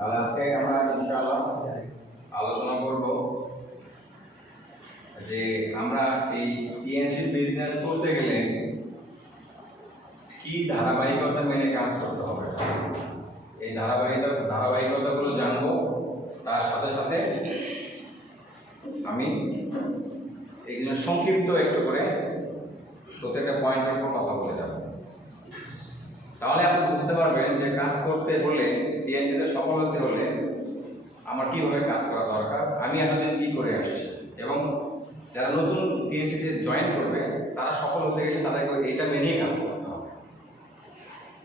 তাহলে আজকে আমরা ইনশাআল্লাহ আলোচনা করব যে আমরা এই টিএনসি বিজনেস করতে গেলে কি ধারাবাহিকতা মেনে কাজ করতে হবে। এই ধারাবাহিকতাগুলো জানবো, তার সাথে সাথে আমি এগুলো সংক্ষিপ্ত একটু করে প্রত্যেকটা পয়েন্টের উপর কথা বলে যাব। তাহলে আপনি বুঝতে পারবেন যে কাজ করতে হলে, টিএনসিতে সফল হতে হলে আমার কিভাবে কাজ করা দরকার, আমি এতদিন কি করে আসছি, এবং যারা নতুন টিএনসিতে জয়েন করবে তারা সফল হতে গেলে তাদেরকে এইটা মেনেই কাজ করতে হবে।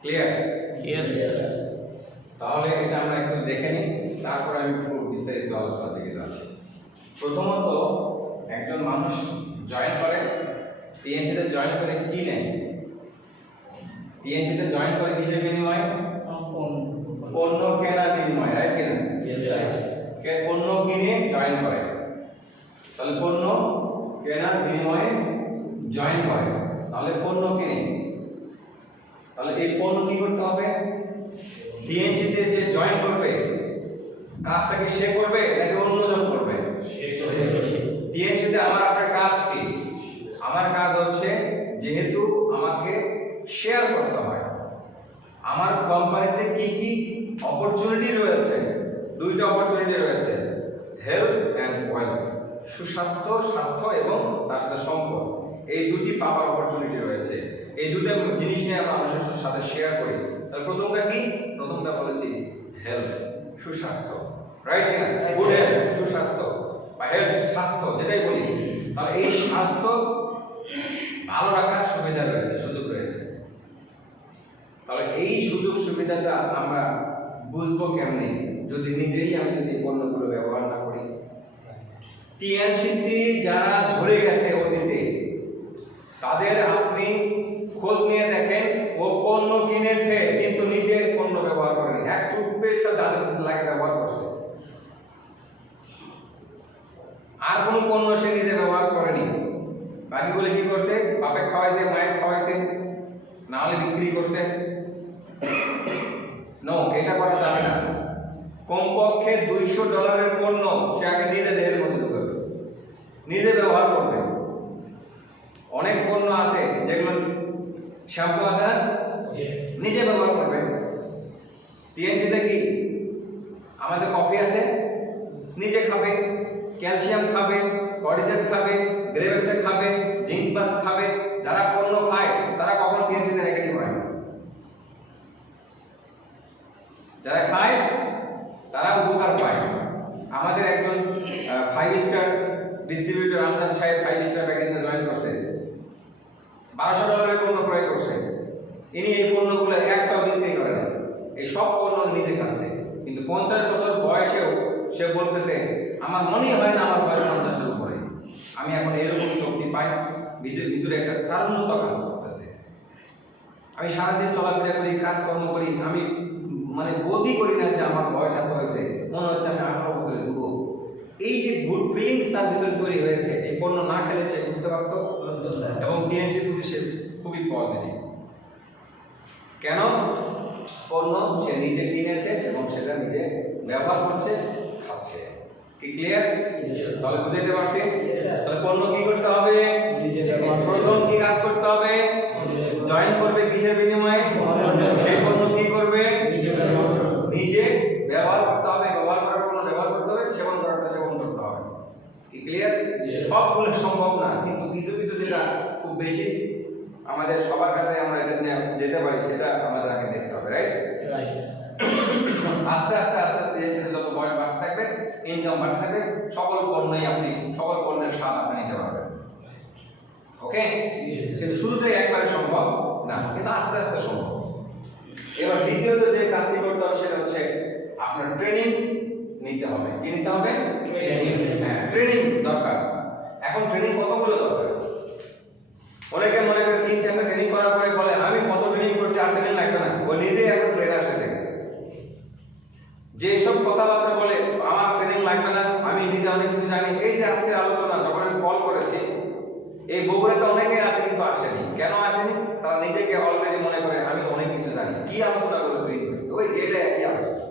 ক্লিয়ার? ইয়েস। তাহলে এটা আমরা একটু দেখে নিই, তারপরে আমি পুরো বিস্তারিত আলোচনার দিকে যাচ্ছি। প্রথমত একজন মানুষ জয়েন করে, টিএনসিতে জয়েন করে কি নেয়? টিএনসিতে জয়েন করে কিসের বিনিময়ে? পণ্য কেনার বিনিময়ে, রাইট কিনা? পণ্য কিনে জয়েন করে, তাহলে পণ্য কেনার বিনিময়ে জয়েন করে, তাহলে পণ্য কিনে, তাহলে এই পণ্য কি করতে হবে? টিএনসিতে যে জয়েন করবে কাজটা কি সে করবে নাকি অন্যজন করবে? টিএনসিতে আমার আপনার কাজ কি? আমার কাজ হচ্ছে, যেহেতু আমাকে শেয়ার করতে হয়, আমার কোম্পানিতে কি কি অপরচুনিটি রয়েছে, দুইটা অপরচুনিটি রয়েছে, হেলথ অ্যান্ড ওয়েলথ, সুস্বাস্থ্য, স্বাস্থ্য এবং তার সাথে সম্পদ, এই দুটি পাওয়ার অপরচুনিটি রয়েছে। এই দুটো জিনিস নিয়ে আমরা মানুষের সাথে শেয়ার করি। তাহলে প্রথমটা কি? প্রথমটা বলেছি হেলথ, সুস্বাস্থ্য, রাইট কিনা? গুড হেলথ, সুস্বাস্থ্য বা হেলথ, স্বাস্থ্য যেটাই বলি। তাহলে এই স্বাস্থ্য ভালো রাখার সুবিধা রয়েছে, সুযোগ রয়েছে। তাহলে এই সুযোগ সুবিধাটা আমরা বুঝবো কেমনে যদি নিজেই আমি যদি পণ্যগুলো ব্যবহার না করি? টিএনসিতে যারা ঝরে গেছে অতীতে, তাদের আপনি খোঁজ নিয়ে দেখেন, ও পণ্য কিনেছে কিন্তু নিজের পণ্য ব্যবহার করেনি, এক টুথপেস্ট দাঁতের লাগে ব্যবহার করছে, আর কোনো পণ্য সে নিজে ব্যবহার করেনি। বাকিগুলো কি করছে? বাপে খাওয়াইছে, মায়ের খাওয়াইছে, না হলে বিক্রি করছে। নো, এটা করা যাবে না। কমপক্ষে $200 পণ্য সে আগে নিজে দেহের মধ্যে ঢুকাবে, নিজে ব্যবহার করবে। অনেক পণ্য আছে যেগুলো শ্যাম্পু আছে না, নিজে ব্যবহার করবে। টিএনসিতে কি আমাদের কফি আছে, নিজে খাবে, ক্যালসিয়াম খাবে, কর্টিসেপস খাবে, গ্রেভেক্সের খাবে, জিঙ্ক প্লাস খাবে। যারা পণ্য খায় তারা কখনো টিএনসিতে নেগেটিভ হয় না, যারা খায় তারা উপকার পায়। আমাদের একজন 5 স্টার ডিস্ট্রিবিউটর আমজাদ সাহেব 5 স্টার প্যাকেজে জয়েন করছে, $1200 পণ্য ক্রয় করছে। ইনি এই পণ্যগুলো একটাও বিক্রি করে না, এই সব পণ্য নিজে খাচ্ছে। কিন্তু 50 বছর বয়সেও সে বলতেছে, আমার মনেই হয় না আমার বয়স 50-এর উপরে, আমি এখন এরকম শক্তি পাই, নিজের ভিতরে একটা তারুণ্যতা কাজ করতেছে। আমি সারাদিন চলাফেরা করি, কাজকর্ম করি, আমি মানে বোধই করি না যে আমার বয়স এত হয়েছে, মনে হচ্ছে আমি 18 বছরের যুবক। এই যে গুড ফিলিংস তার ভিতরে তৈরি হয়েছে, এই পণ্য না খেলে সে বুঝতে পারতো, এবং টিএনসি প্রতি সে খুবই পজিটিভ। কেন? পণ্য সে নিজে কিনেছে এবং সেটা নিজে ব্যবহার করছে, খাচ্ছে। কি ক্লিয়ার? তাহলে বুঝাইতে পারছি? তাহলে পণ্য কি করতে হবে? প্রথম কি কাজ করতে হবে? জয়েন করবে কিসের বিনিময়ে? সেই পণ্য কি করবে? নিজে ব্যবহার করতে হবে, ব্যবহার করার পণ্য ব্যবহার করতে হবে, সেবন করাটা সেবন করতে হবে। কি ক্লিয়ার? সবগুলো সম্ভব না, কিন্তু কিছু কিছু যেটা খুব বেশি আমাদের সবার কাছে আমরা এটা নিয়ে যেতে পারি, সেটা আমাদের আগে দেখতে হবে, রাইট? আস্তে আস্তে আস্তে আস্তে যত বয়স বাড়তে থাকবে, ইনকাম বাড়তে থাকবে, সকল পণ্যের স্বাদ আপনি নিতে পারবেন। ওকে? কিন্তু শুরুতে একবারে সম্ভব না, কিন্তু আস্তে আস্তে সম্ভব। এবার দ্বিতীয়ত যে কাজটি করতে হবে সেটা হচ্ছে আপনার ট্রেনিং নিতে হবে। কি নিতে হবে? হ্যাঁ, ট্রেনিং দরকার। এখন ট্রেনিং কতগুলো দরকার? অনেকে মনে করে 3-4টা ট্রেনিং করার পরে বলে আমি কত ট্রেনিং করছি, আর ট্রেনিং লাগবে না, ও নিজেই এখন ট্রেনার সেজে গেছে। যে সব কথাবার্তা বলে আমার ট্রেনিং লাগবে না, আমি নিজে অনেক কিছু জানি, এই যে আজকের আলোচনা যখন আমি কল করেছি, এই বগুড়াতে অনেকেই আছে কিন্তু আসেনি। কেন আসেনি? তারা নিজেকে অলরেডি মনে করে আমি অনেক কিছু জানি। কি আলোচনা করে তুই? ওই এটা একই আলোচনা।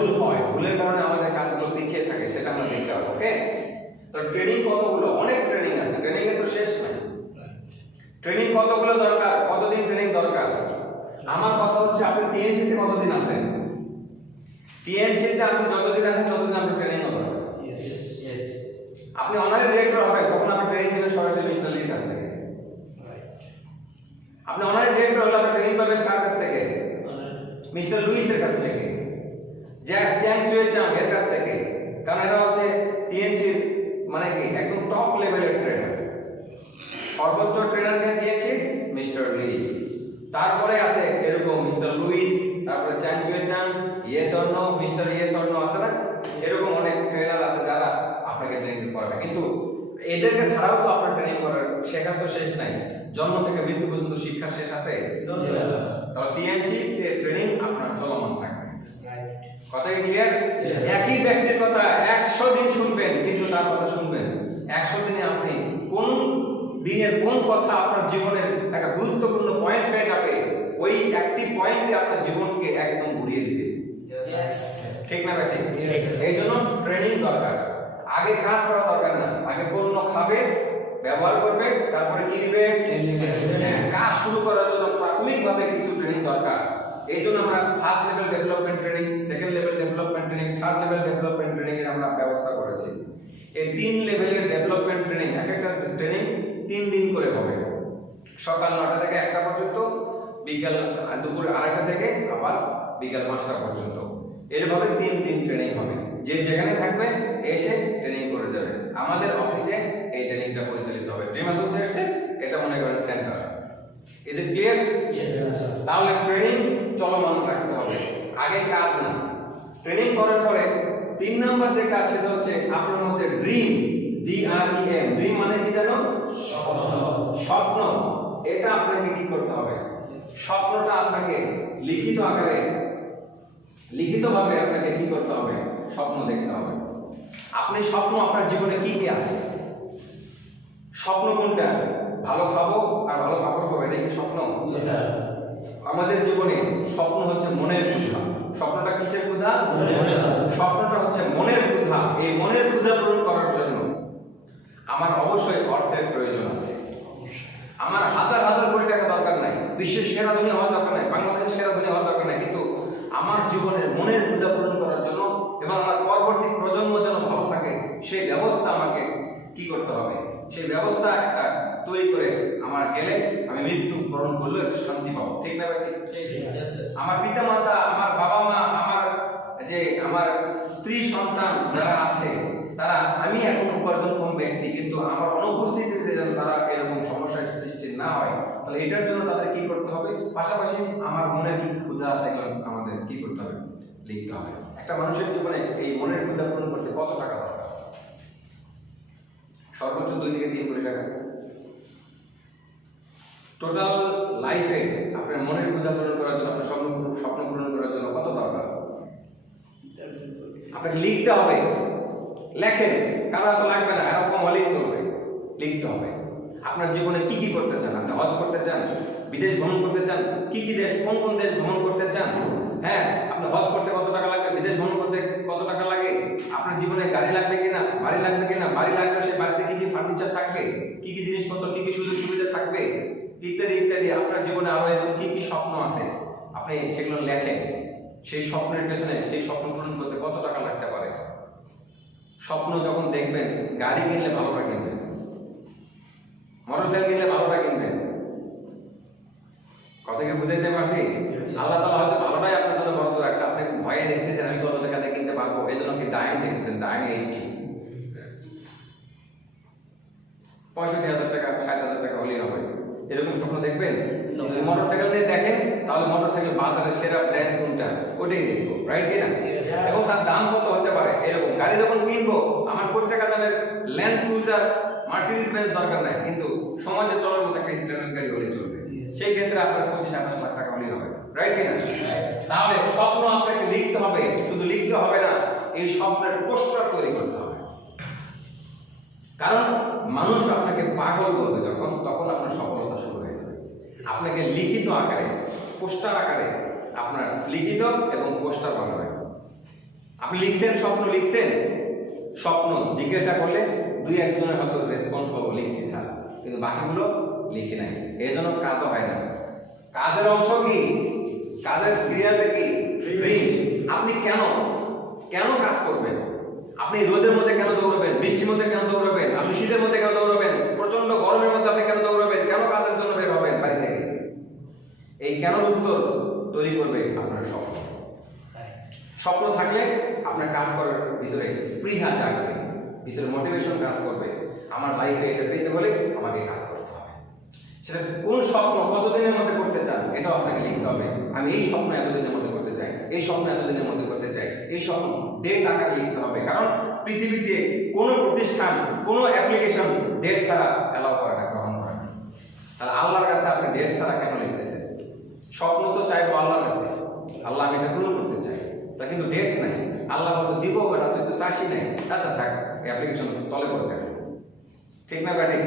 ভুল হয়, ভুলের কারণে আমাদের কাজগুলো পিছিয়ে থাকে, সেটা আমরা দেখতে হবে। ওকে, তো ট্রেনিং কতগুলো, অনেক ট্রেনিং আছে, ট্রেনিং এর তো শেষ নাই। ট্রেনিং কতগুলো দরকার, কতদিন ট্রেনিং দরকার? আমার কথা হচ্ছে আপনি টিএনসিতে কতদিন আছেন? টিএনসিতে আপনি যতদিন আছেন ততদিন আপনি ট্রেনিং দরকার। আপনি অনারি ডিরেক্টর হবেন তখন আপনি ট্রেনিং নেবেন সরাসরি মিস্টার লির কাছ থেকে। আপনি অনারি ডিরেক্টর হলে আপনি ট্রেনিং পাবেন কার কাছ থেকে? মিস্টার লুইসের কাছ থেকে, জ্যাং চুয়ে চাং এর কাছ থেকে। কারণ এরা হচ্ছে টিএনসির মানে কি একদম টপ লেভেলের ট্রেনার, সর্বোচ্চ ট্রেনারকে দিয়েছে মিস্টার লুইস। তারপরে আছে এরকম মিস্টার লুইস, তারপরে চ্যাং চুয়ে চাং, yes or no, mister yes or no আছে না, এরকম অনেক ট্রেনার আছে যারা আপনাকে ট্রেনিং করাবে। কিন্তু এদেরকে ছাড়াও তো আপনার ট্রেনিং করার শেখার তো শেষ নাই, জন্ম থেকে মৃত্যু পর্যন্ত শিক্ষার শেষ আছে। তাহলে টিএনসি ট্রেনিং আপনার চলমান থাকবে। কথা কি ক্লিয়ার? একই ব্যক্তির কথা 100 দিন শুনবেন, কিন্তু তার কথা শুনবেন 100 দিনে আপনি কোন দিনের কোন কথা আপনার জীবনের একটা গুরুত্বপূর্ণ পয়েন্ট হয়ে যাবে, ওই একটি পয়েন্টে আপনার জীবনকে একদম ঘুরিয়ে দিবে। ঠিক না ঠিক? এই জন্য ট্রেনিং দরকার। আগে কাজ করা দরকার না, আগে পণ্য খাবে, ব্যবহার করবে, তারপরে কি দিবে? কাজ শুরু করার জন্য প্রাথমিকভাবে কিছু ট্রেনিং দরকার। এই জন্য আমরা first level development training, second level development training, third level development training এর আমরা ব্যবস্থা করেছি। এই 3 লেভেলের ডেভেলপমেন্ট ট্রেনিং, এক একটা ট্রেনিং 3 দিন করে হবে। সকাল 9টা থেকে 1টা পর্যন্ত, বিকাল দুপুর 2:30 থেকে আবার বিকাল 5টা পর্যন্ত। এরভাবে 3 দিন ট্রেনিং হবে। যে যেখানে থাকবে এসে ট্রেনিং করে যাবে। আমাদের অফিসে এই ট্রেনিংটা পরিচালিত হবে। ড্রিম অ্যাসোসিয়েটসে এটা মনে করেন সেন্টার। Is it clear? তাহলে ট্রেনিং চলমান রাখতে হবে, আগে কাজ না। ট্রেনিং করার পরে 3 নাম্বার যে কাজ সেটা হচ্ছে আপনার মধ্যে ড্রিম, DREAM, ড্রিম মানে কি জানো? স্বপ্ন। এটা আপনাকে কি করতে হবে? স্বপ্নটা আপনাকে লিখিতভাবে আপনাকে কি করতে হবে? স্বপ্ন দেখতে হবে। আপনি স্বপ্ন আপনার জীবনে কি কি আছে? স্বপ্ন কোনটা? ভালো খাবো আর ভালো কাপড় পরবো, এটা কি স্বপ্ন? আমাদের জীবনে স্বপ্ন হচ্ছে মনের ক্ষুধা। স্বপ্নটা কিসের ক্ষুধা? স্বপ্নটা হচ্ছে মনের ক্ষুধা। এই মনের ক্ষুধা পূরণ করার জন্য আমার অবশ্যই অর্থের প্রয়োজন আছে। আমার হাজার হাজার কোটি টাকা দরকার নাই, বিশ্বের সেরা ধনী হওয়ার দরকার নাই, বাংলাদেশের সেরা ধনী হওয়ার দরকার নাই, কিন্তু আমার জীবনের মনের ক্ষুধা পূরণ করার জন্য এবং আমার পরবর্তী প্রজন্ম যেন ভালো থাকে, সেই ব্যবস্থা আমাকে কি করতে হবে? সেই ব্যবস্থা একটা তৈরি করে আমার গেলে আমি মৃত্যু বরণ করলেও একটা শান্তি পাবো। ঠিক না ভাই? আমার পিতা মাতা, আমার বাবা মা, আমার স্ত্রী সন্তান যারা আছে, তারা, আমি এখন উপার্জন কম ব্যক্তি, কিন্তু আমার অনুপস্থিতিতে যেন তারা এরকম সমস্যার সৃষ্টি না হয়, তাহলে এটার জন্য তাদের কি করতে হবে? পাশাপাশি আমার মনের কি ক্ষুধা আছে এগুলো আমাদের কি করতে হবে? লিখতে হবে। একটা মানুষের জীবনে এই মনের ক্ষুধা পূরণ করতে কত টাকা দরকার? সর্বোচ্চ 2 থেকে 3 কোটি টাকা। টোটাল লাইফে আপনার মনের ক্ষুধা পূরণ করার জন্য, আপনার স্বপ্ন পূরণ করার জন্য কত দরকার? আপনাকে লিখতে হবে। লেখেন, কারো তো লাগবে না, এরকম হলেই চলবে। লিখতে হবে আপনার জীবনে কি কি করতে চান। আপনি হজ করতে চান, বিদেশ ভ্রমণ করতে চান, কি কি দেশ, কোন কোন দেশ ভ্রমণ করতে চান? হ্যাঁ, আপনি হজ করতে কত টাকা লাগবে, বিদেশ ভ্রমণ করতে কত টাকা লাগে, আপনার জীবনে গাড়ি লাগবে কিনা, বাড়ি লাগবে কিনা, বাড়ি লাগলে সেই বাড়িতে কি কি ফার্নিচার থাকবে, কি কি জিনিসপত্র, কি কি সুযোগ সুবিধা থাকবে, ইত্যাদি ইত্যাদি। আপনার জীবনে আরো এরকম কি কি স্বপ্ন আছে, আপনি সেগুলো লেখেন। সেই স্বপ্নের পেছনে, সেই স্বপ্ন পূরণ করতে কত টাকা লাগতে পারে? স্বপ্ন যখন দেখবেন, গাড়ি কিনলে ভালোটা কিনবেন, মোটরসাইকেল কিনলে ভালোটা কিনবেন। কথা কি বুঝাইতে পারছি? আল্লাহ তাআলা হয়তো ভালোটাই আপনার জন্য বরাদ্দ রাখছে, আপনি ভয়ে দেখতেছেন আমি কত টাকা দিয়ে কিনতে পারবো, এই জন্য কি ডাইং দেখতেছেন, ডাইং 80, 65,000 টাকা, 60,000 টাকা হলেই হবে, এরকম স্বপ্ন দেখবেন। মোটরসাইকেল নিয়ে দেখেন, তাহলে মোটরসাইকেল বাজারে সেরা ব্র্যান্ড কোনটা, ওটাই দেখবো, রাইট কিনা? এবং তার দাম কত হতে পারে। এরকম গাড়ি যখন কিনবো, আমার কোটি টাকা দামের ল্যান্ড ক্রুজার, মার্সিডিজ বেঞ্জ দরকার নাই, কিন্তু সমাজে চলার মতো একটা স্ট্যান্ডার্ড গাড়ি হলে চলবে। সেই ক্ষেত্রে আপনার 25-28 লাখ টাকা হলেই হবে, রাইট কিনা? তাহলে স্বপ্ন আপনাকে লিখতে হবে, শুধু লিখতে হবে না, এই স্বপ্নের পোস্টার তৈরি করতে হবে। কারণ মানুষ আপনাকে পাগল বলবে যখন, তখন আপনার সফলতা শুরু হয়ে যাবে। আপনাকে লিখিত আকারে, পোস্টার আকারে আপনার লিখিত এবং পোস্টার বানাবেন। আপনি লিখছেন, স্বপ্ন লিখছেন, স্বপ্ন জিজ্ঞাসা করলে দুই একজনের হয়তো রেসপন্স পাবো, লিখছি স্যার, কিন্তু বাকিগুলো লিখি নাই, এই জন্য কাজও হয় না। কাজের অংশ কি? কাজের সিরিয়ালটা কি? ড্রিম। আপনি কেন কেন কাজ করবেন? আপনি রোদের মধ্যে কেন দৌড়াবেন? বৃষ্টির মধ্যে কেন দৌড়াবেন? আপনি শীতের মধ্যে কেন দৌড়াবেন? প্রচন্ড গরমের মধ্যে আপনি কেন দৌড়াবেন? কেন কাজের জন্য বের হবেন বাড়ি থেকে? এই কেন উত্তর তৈরি করবে আপনার স্বপ্ন। স্বপ্ন থাকলে আপনার কাজ করার ভিতরে স্পৃহা জাগবে, ভিতরে মোটিভেশন কাজ করবে। আমার লাইফে এটা পেতে হলে আমাকে কাজ করতে হবে। সেটা কোন স্বপ্ন কতদিনের মধ্যে করতে চান এটাও আপনাকে লিখতে হবে। আমি এই স্বপ্ন এতদিনের মধ্যে করতে চাই, এই স্বপ্ন এতদিনের মধ্যে করতে চাই, এই স্বপ্ন ডেট আকারে লিখতে হবে। কারণ পৃথিবীতে কোনো প্রতিষ্ঠান কোনো অ্যাপ্লিকেশন ডেট ছাড়া অ্যালাউ করে না, গ্রহণ করে না। তাহলে আল্লাহর কাছে আপনি ডেট ছাড়া কেন লিখতেছেন? স্বপ্ন তো চাইবো আল্লাহর কাছে, আল্লাহ আমি এটা পূরণ করতে চাই, তা কিন্তু ডেট নাই। আল্লাহ বলতো দিব বেটা, তুই তো চাষি নাই, আচ্ছা থাক অ্যাপ্লিকেশন তলে করতে হবে, ঠিক না ব্যাটি?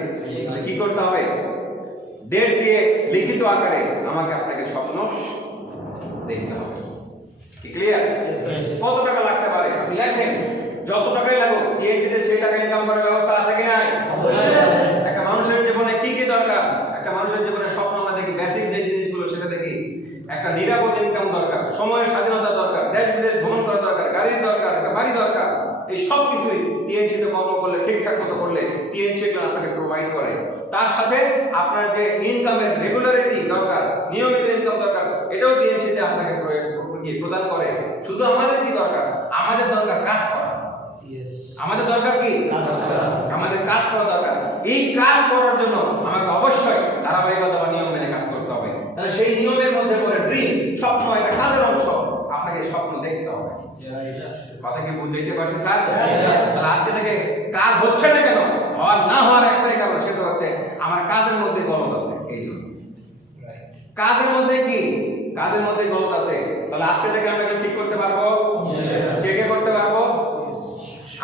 তাহলে কি করতে হবে? ডেট দিয়ে লিখিত আকারে আমাকে আপনাকে স্বপ্ন দেখতে হবে। কি ক্লিয়ার? কত টাকা লাগতে পারে আপনি লেখেন, যত টাকাই লাগুক, পিএইচডি সেই টাকা ইনকাম করার ব্যবস্থা আছে কি নাই? অবশ্যই আছে। একটা মানুষের জীবনে কি কি দরকার? একটা মানুষের জীবনে স্বপ্ন আমরা দেখি, বেসিক যে জিনিসগুলো সেটা দেখি। একটা নিরাপদ ইনকাম দরকার, সময়ের স্বাধীনতা দরকার, দেশ বিদেশ ভ্রমণ করা দরকার, গাড়ির দরকার, একটা বাড়ি দরকার। এই সব কিছুই টিএনসিতে কর্ম করলে, ঠিকঠাক মতো করলে টিএনসি আপনাকে প্রোভাইড করে। তার সাথে আপনার যে ইনকামের রেগুলারিটি দরকার, নিয়মিত ইনকাম দরকার, এটাও টিএনসিতে আপনাকে প্রদান করে। শুধু আমাদের কি দরকার? আমাদের দরকার কাজ করা। আমাদের দরকার কি? আমাদের কাজ করা দরকার। এই কাজ করার জন্য আমাকে অবশ্যই ধারাবাহিকতা বা নিয়ম মেনে কাজ করতে হবে। তাহলে সেই নিয়মের মধ্যে পড়ে ড্রিম, স্বপ্ন, এটা কাজের অংশ। আপনাকে স্বপ্ন দেখতে হবে। কথা কি বুঝতে পারছি স্যার? তাহলে আজকে থেকে কাজ হচ্ছে না কেন? হওয়ার না হওয়ার একটাই কারণ, সেটা হচ্ছে আমার কাজের মধ্যে গলত আছে। এই জন্য কাজের মধ্যে কি? কাজের মধ্যে গলত আছে। তাহলে আজকে থেকে আমি এটা ঠিক করতে পারবো? কে কে করতে পারবো?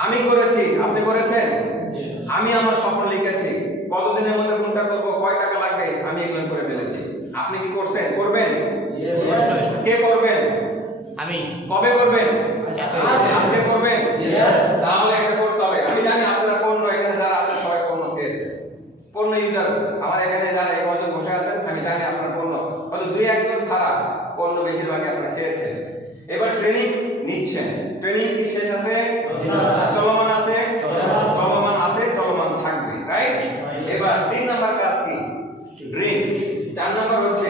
আমি করেছি, আপনি করেছেন। আমি আমার স্বপ্ন লিখেছি, কতদিনের মধ্যে কোনটা করব, কয় টাকা লাগবে, আমি এগুলো করে ফেলেছি। আপনি কি করছেন? করবেন? কে করবেন? আমি। কবে করবেন? আজকে করবেন? তাহলে এটা করতে হবে। আমি জানি আপনারা পণ্য, এখানে যারা আছে সবাই পণ্য খেয়েছে, পণ্য ইউজার। আমার এখানে যারা এই কজন বসে আছেন, আমি জানি আপনারা পণ্য হয়তো দুই একজন ছাড়া পণ্য বেশিরভাগই আপনারা খেয়েছেন। এবার ট্রেনিং নিচ্ছেন। ট্রেনিং কি শেষ আছে? চলমান আছে, চলমান আছে, চলমান থাকবে, রাইট? এবার 3 নাম্বার কাজ কি? ড্রিম। 4 নাম্বার হচ্ছে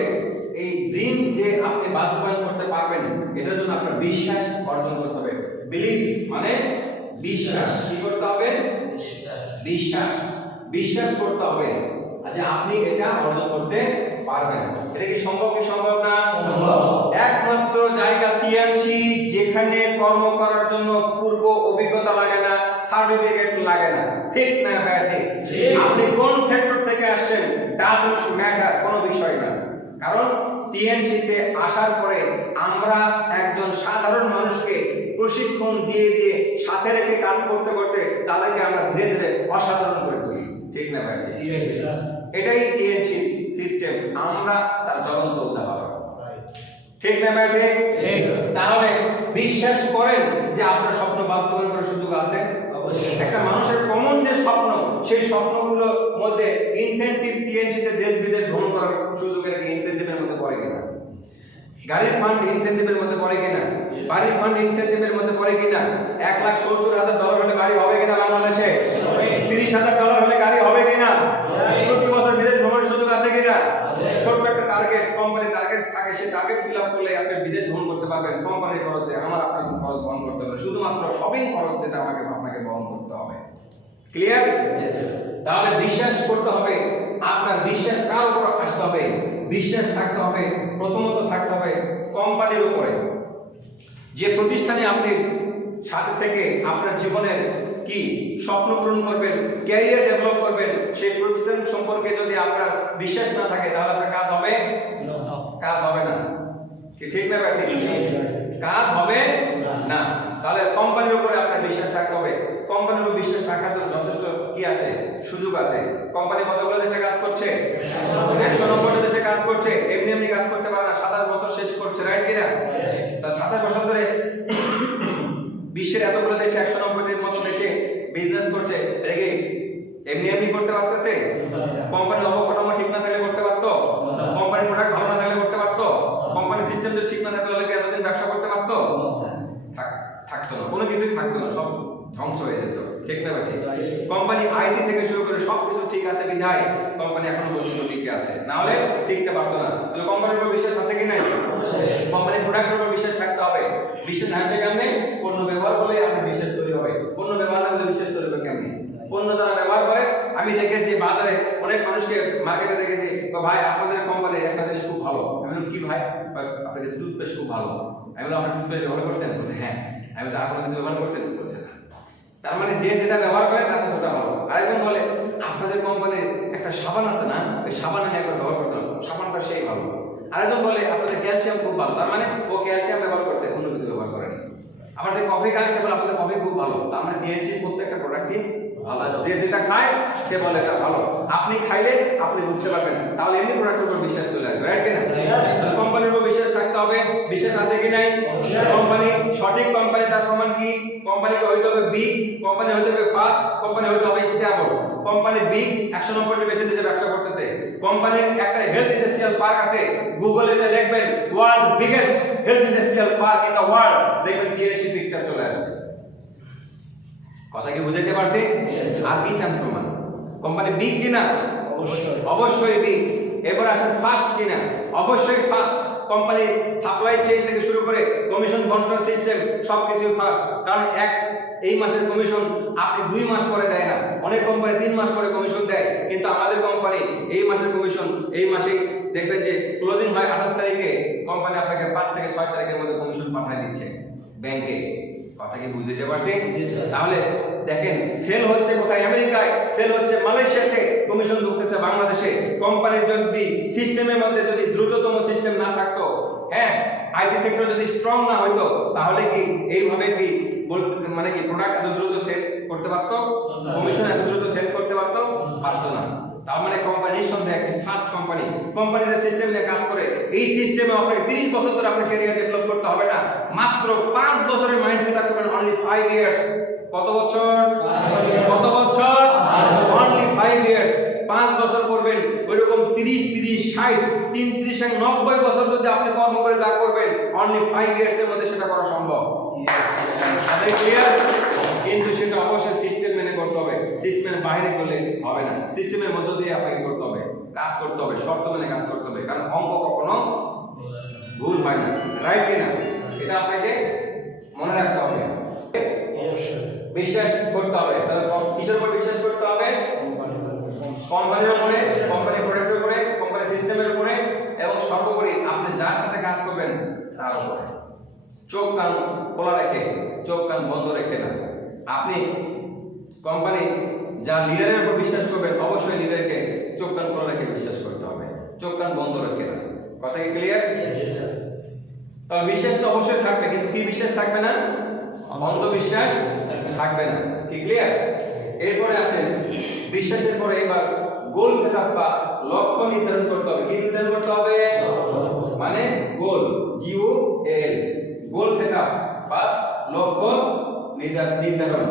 এই ড্রিম যে আপনি বাস্তবায়ন করতে পারবেন, এটার জন্য আপনার বিশ্বাস অর্জন করতে হবে। বিলিভ মানে বিশ্বাস। কি করতে হবে? বিশ্বাস। বিশ্বাস করতে হবে যে আপনি এটা অর্জন করতে পারবেন। এটা কি সম্ভব? কি সম্ভব না? সম্ভব। একমাত্র জায়গা টিএনসি যেখানে কর্ম করার জন্য পূর্ব অভিজ্ঞতা লাগে না, সার্টিফিকেট লাগে না। ঠিক না ব্যাটি? আপনি কোন সেক্টর থেকে আসছেন ডাজন্ট ম্যাটার, কোনো বিষয় না। কারণ টিএনসিতে আসার পরে আমরা একজন সাধারণ মানুষকে প্রশিক্ষণ দিয়ে দিয়ে সাথে রেখে কাজ করতে করতে তাদেরকে আমরা ধীরে ধীরে অসাধারণ করে তুলি। ঠিক না ভাই? এটাই টিএনসি সিস্টেম, আমরা তার জ্বলন্ত উদাহরণ। ঠিক না ভাই? ঠিক। তাহলে বিশ্বাস করেন যে আপনার স্বপ্ন বাস্তবায়ন করার সুযোগ আছে। অবশ্যই। একটা মানুষের কমন যে স্বপ্ন, সেই স্বপ্নগুলোর মধ্যে ইনসেনটিভ টিএনসিতে দেশ বিদেশ ভ্রমণ করার সুযোগের ইনসেনটিভের মধ্যে পড়ে কিনা? গাড়ির ফান্ড ইনসেনটিভের মধ্যে পড়ে কিনা? বাড়ির ফান্ড ইনসেনটিভের মধ্যে পড়ে কিনা? $1,70,000 হলে বাড়ি হবে কিনা বাংলাদেশে? $30,000 হলে গাড়ি হবে কিনা? প্রতি বছর বিদেশ ভ্রমণের সুযোগ আছে কিনা? ছোট্ট একটা টার্গেট, কোম্পানির টার্গেট থাকে, সেই টার্গেট ফিল আপ করলে আপনি বিদেশ ভ্রমণ করতে পারবেন। কোম্পানির খরচে আমার আপনার খরচ বহন করতে হবে, শুধুমাত্র শপিং খরচ যেটা আপনাকে বহন করতে হবে। ক্লিয়ার? তাহলে বিশ্বাস করতে হবে। আপনার বিশ্বাস কার উপর আসতে হবে? বিশ্বাস থাকতে হবে, প্রথমত থাকতে হবে কোম্পানির উপরে। যে প্রতিষ্ঠানে আপনি সাথে থেকে আপনার জীবনের কি স্বপ্ন পূরণ করবেন, ক্যারিয়ার ডেভেলপ করবেন, সেই প্রতিষ্ঠান সম্পর্কে যদি আপনার বিশ্বাস না থাকে তাহলে আপনার কাজ হবে? কাজ হবে না। কি ঠিক না ভাই? কাজ হবে না। তাহলে কোম্পানির উপরে আপনার বিশ্বাস থাকতে হবে। কোম্পানির উপর বিশ্বাস রাখার জন্য যথেষ্ট কি আছে? সুযোগ আছে। কোম্পানি কতগুলো দেশে কাজ করছে? 190 দেশে কাজ করছে। এমনি এমনি কাজ করতে পারে না, 27 বছর শেষ করছে, রাইট কিনা? তা 27 বছর ধরে সিস্টেম যদি ঠিক না থাকতো তাহলে কি এতদিন ব্যবসা করতে পারতো? থাকতো না, কোনো কিছুই থাকতো না, সব ধ্বংস হয়ে যেত। ঠিক না ভাই? ঠিক। কোম্পানি আইটি থেকে শুরু করে সবকিছু ঠিক আছে বিধায় কোম্পানি এখনো পর্যন্ত টিকে আছে, না হলে টিকতে পারতো না। তাহলে কোম্পানির উপর বিশ্বাস আছে কি নাই? কোম্পানির প্রোডাক্টের উপর বিশ্বাস থাকতে হবে। বিশ্বাস আসবে কেমনে? পণ্য ব্যবহার করলে আপনি বিশ্বাস তৈরি হবে। পণ্য ব্যবহার না করলে বিশ্বাস তৈরি হবে কেমনে? পণ্য যারা ব্যবহার করে, আমি দেখেছি বাজারে অনেক মানুষকে, মার্কেটে দেখেছি, ভাই আপনাদের কোম্পানির একটা জিনিস খুব ভালো। আমি বললাম কি ভাই? আপনাদের টুথপেস্ট খুব ভালো। আমি বললাম আপনার টুথপেস্ট ব্যবহার করছেন? বলছে হ্যাঁ। আমি বলছি আপনার কিছু ব্যবহার করছেন? বলছে না। তার মানে যে যেটা ব্যবহার করে তার কাছে ওটা ভালো। আরেকজন বলে আপনাদের কোম্পানির একটা সাবান আছে না, ওই সাবান আমি একবার ব্যবহার করছিলাম, সাবানটা সেই ভালো। আরেকজন বলে আপনাদের ক্যালসিয়াম খুব ভালো, তার মানে ও ক্যালসিয়াম ব্যবহার করছে, অন্য কিছু ব্যবহার করেনি। আবার যে কফি খায় সে বলে আপনাদের কফি খুব ভালো, তার মানে দিয়েছি প্রত্যেকটা প্রোডাক্টই ভালো। যে যেটা খায় সে বলে এটা ভালো, আপনি খাইলে আপনি বুঝতে পারবেন, তাহলে এমনি প্রোডাক্টের উপর বিশ্বাস চলে আসবে, রাইট কিনা? কোম্পানির উপর বিশ্বাস থাকতে হবে। বিশ্বাস আছে কি নাই? কোম্পানি সঠিক কোম্পানি, তার প্রমাণ কি? কোম্পানিকে হইতে হবে বিগ, কোম্পানি হইতে হবে ফাস্ট, কোম্পানি হইতে হবে স্টেবল। কোম্পানি বিগ, 190টি বেশি দেশে ব্যবসা করতেছে। কোম্পানির একটা হেলথ ইন্ডাস্ট্রিয়াল পার্ক আছে, গুগলে যে লিখবেন world biggest health industrial park in the world, দেখবেন টিএনসি পিকচার চলে আসবে। কথা কি বুঝাইতে পারছি? আর কি চান্স প্রমাণ? কোম্পানি বিগ কিনা? অবশ্যই বিগ। এবার আসেন ফাস্ট কিনা? অবশ্যই ফাস্ট। কোম্পানির সাপ্লাই চেইন থেকে শুরু করে কমিশন বন্টন সিস্টেম সবকিছু ফাস্ট। কারণ এই মাসের কমিশন আপনি 2 মাস পরে দেয় না, অনেক কোম্পানি 3 মাস পরে কমিশন দেয়, কিন্তু আমাদের কোম্পানি এই মাসের কমিশন এই মাসে দেখবেন যে ক্লোজিং হয় 28 তারিখে, কোম্পানি আপনাকে 5 থেকে 6 তারিখের মধ্যে কমিশন পাঠিয়ে দিচ্ছে ব্যাংকে। কথা কি বুঝতে পারছেন? তাহলে দেখেন সেল হচ্ছে কোথায়? আমেরিকায়, সেল হচ্ছে মালয়েশিয়াতে, কমিশন ঢুকতেছে বাংলাদেশে। কোম্পানির যদি সিস্টেমের মধ্যে যদি দ্রুততম সিস্টেম না থাকতো, হ্যাঁ, আইটি সেক্টর যদি স্ট্রং না হইতো, তাহলে কি এইভাবে কি মানে কি প্রোডাক্ট এত দ্রুত সেল করতে পারতো? কমিশন এত দ্রুত সেল করতে পারতো? পারতো না। তার মানে কোম্পানির সঙ্গে একটি ফার্স্ট কোম্পানি, কোম্পানির সিস্টেম নিয়ে কাজ করে, এই সিস্টেমে আপনাকে 30 বছর ধরে আপনার ক্যারিয়ার ডেভেলপ করতে হবে না, মাত্র 5 বছরের মাইন্ডসেট করবেন, অনলি 5 ইয়ার্স। কত বছর? কত বছর? Only 5 years. 5 বছর করবেন, ওইরকম 30 30 60 33 90 বছর যদি আপনি কর্ম করে যা করবেন, অনলি 5 ইয়ার্স এর মধ্যে সেটা করা সম্ভব। ক্লিয়ার? কিন্তু সেটা অবশ্যই সিস্টেম মেনে করতে হবে, সিস্টেমের বাইরে করলে হবে না, সিস্টেমের মধ্য দিয়ে আপনাকে করতে হবে, কাজ করতে হবে, শর্ত মেনে কাজ করতে হবে, কারণ অঙ্ক কখনো ভুল হয় না, রাইট কিনা? এটা আপনাকে মনে রাখতে হবে। বিশ্বাস করতে হবে। তাহলে কিসের উপর বিশ্বাস করতে হবে? কোম্পানির উপরে, কোম্পানি প্রোডাক্টের উপরে, কোম্পানি সিস্টেমের উপরে, এবং সর্বোপরি আপনি যার সাথে কাজ করবেন তার উপরে। চোখ কান খোলা রেখে, চোখ কান বন্ধ রেখে না। আপনি কোম্পানি যা লিডারের উপর বিশ্বাস করবেন, অবশ্যই লিডারকে চোখ কান খোলা রেখে বিশ্বাস করতে হবে, চোখ কান বন্ধ রেখে না। কথা কি ক্লিয়ার? তাহলে বিশ্বাস তো অবশ্যই থাকবে, কিন্তু কি বিশ্বাস থাকবে না? অন্ধবিশ্বাস থাকবে না। কি ক্লিয়ার? এরপরে আসেন বিশ্বাসের পরে এবার গোল সেটআপ বা লক্ষ্য নির্ধারণ করতে হবে। কি নির্ধারণ করতে হবে? মানে গোল, GOAL, গোল সেটআপ বা লক্ষ্য নির্ধারণ।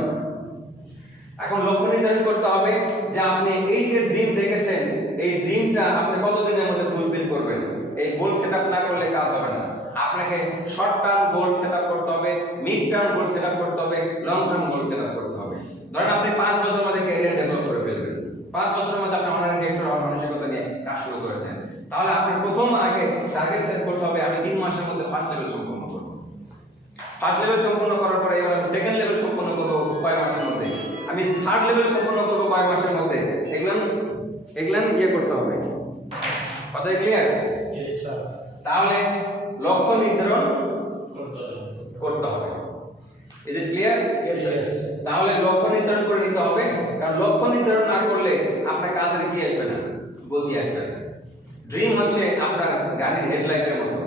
এখন লক্ষ্য নির্ধারণ করতে হবে যে আপনি এই যে ড্রিম দেখেছেন, এই ড্রিমটা আপনি কতদিনের মধ্যে ফুলফিল করবেন। এই গোল সেটআপ না করলে কাজ হবে না। আপনাকে শর্ট টার্ম গোল সেটআপ করতে হবে, মিড টার্ম গোল সেটআপ করতে হবে, লং টার্ম গোল সেটআপ করতে হবে। ধরেন আপনি 5 বছরের মধ্যে ক্যারিয়ার ডেভেলপ করে ফেলবেন, 5 বছরের মধ্যে আপনি অনারি ডিরেক্টর হওয়ার মানসিকতা নিয়ে কাজ শুরু করেছেন, তাহলে আপনি প্রথম আগে টার্গেট সেট করতে হবে আমি 3 মাসের মধ্যে ফার্স্ট লেভেল সম্পূর্ণ করব। ফার্স্ট লেভেল সম্পূর্ণ করার পরে এবার সেকেন্ড লেভেল সম্পূর্ণ করব কয় মাসের মধ্যে, আমি থার্ড লেভেল সম্পূর্ণ করব কয় মাসের মধ্যে। এগুলো ইয়ে করতে হবে। কথা ক্লিয়ার? তাহলে লক্ষ্য নির্ধারণ করতে হবে। Is it clear? তাহলে লক্ষ্য নির্ধারণ করে নিতে হবে, কারণ লক্ষ্য নির্ধারণ না করলে আপনার কাজের কি আসবে না, গতি আসবে না। ড্রিম হচ্ছে আপনার গাড়ির হেডলাইটের মতো,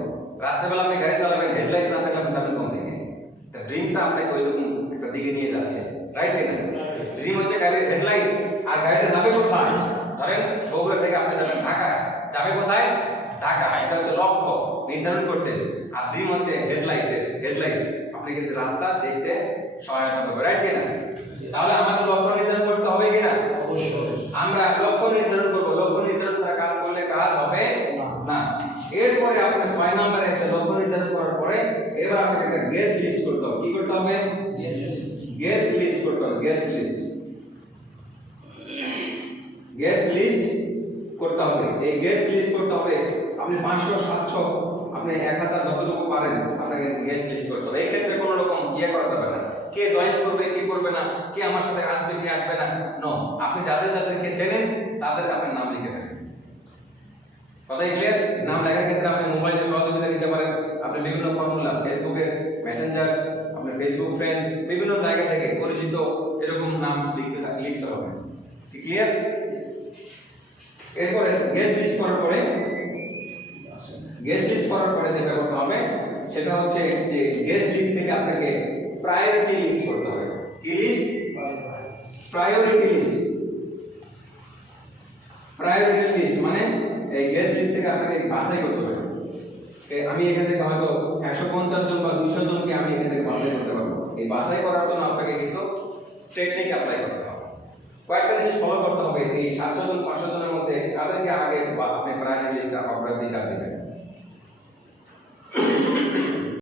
রাত্রেবেলা আপনি গাড়ি চালাবেন, হেডলাইট না থাকলে আপনি যাবেন কোন দিকে? তা ড্রিমটা আপনাকে ওইরকম একটা দিকে নিয়ে যাচ্ছে, রাইট কিনা? ড্রিম হচ্ছে গাড়ির হেডলাইট, আর গাড়িটা যাবে কোথায়? ধরেন বগুড়া থেকে আপনি যাবেন ঢাকা, যাবে কোথায়? ঢাকা। এটা হচ্ছে লক্ষ্য নির্ধারণ করছেন। আর ড্রিম হচ্ছে হেডলাইট আপনি কিন্তু রাস্তা দেখতে সহায়তা করবে, রাইট কিনা? তাহলে আমাদের লক্ষ্য নির্ধারণ করতে হবে কিনা? অবশ্যই। আমরা লক্ষ্য নির্ধারণ করব, লক্ষ্য নির্ধারণ ছাড়া কাজ করলে কাজ হবে না। এরপরে আপনি 6 নম্বরে এসে লক্ষ্য নির্ধারণ করার পরে এবার আপনাকে একটা গেস্ট লিস্ট করতে হবে। কি করতে হবে? গেস্ট লিস্ট করতে হবে। গেস্ট লিস্ট করতে হবে। এই গেস্ট লিস্ট করতে হবে। আপনি 500 700 আপনি 1000 যতটুকু পারেন আপনাকে গেস্ট লিস্ট করতে হবে। এই ক্ষেত্রে কোনো রকম করা যাবে না, কে জয়েন করবে কি করবে না, কে আমার সাথে আসবে কি আসবে না, নো। আপনি যাদেরকে চেনেন তাদের আপনার নাম লিখে দেবেন। কথাই ক্লিয়ার? নাম লেখার ক্ষেত্রে আপনি মোবাইলে সহযোগিতা নিতে পারেন। আপনি বিভিন্ন ফর্মুলা ফেসবুকের মেসেঞ্জার, আপনার ফেসবুক ফ্রেন্ড, বিভিন্ন জায়গা থেকে পরিচিত এরকম নাম লিখতে হবে। ক্লিয়ার? এরপরে গেস্ট লিস্ট করার পরে যেটা করতে হবে সেটা হচ্ছে যে গেস্ট লিস্ট থেকে আপনাকে প্রায়োরিটি লিস্ট করতে হবে। কি লিস্ট? প্রায়োরিটি লিস্ট মানে এই গেস্ট লিস্ট থেকে আপনাকে বাছাই করতে হবে। আমি এখান থেকে হয়তো 150 জন বা 200 জনকে আমি এখান থেকে বাছাই করতে পারবো। এই বাছাই করার জন্য আপনাকে কিছু টেকনিক অ্যাপ্লাই করতে হবে। কয়েকটা জিনিস ফলো করতে হবে। এই 700 জন 500 জনের মধ্যে কাদেরকে আগে আপনি প্রায়োরিটি লিস্টটা অগ্রাধিকার দিবেন।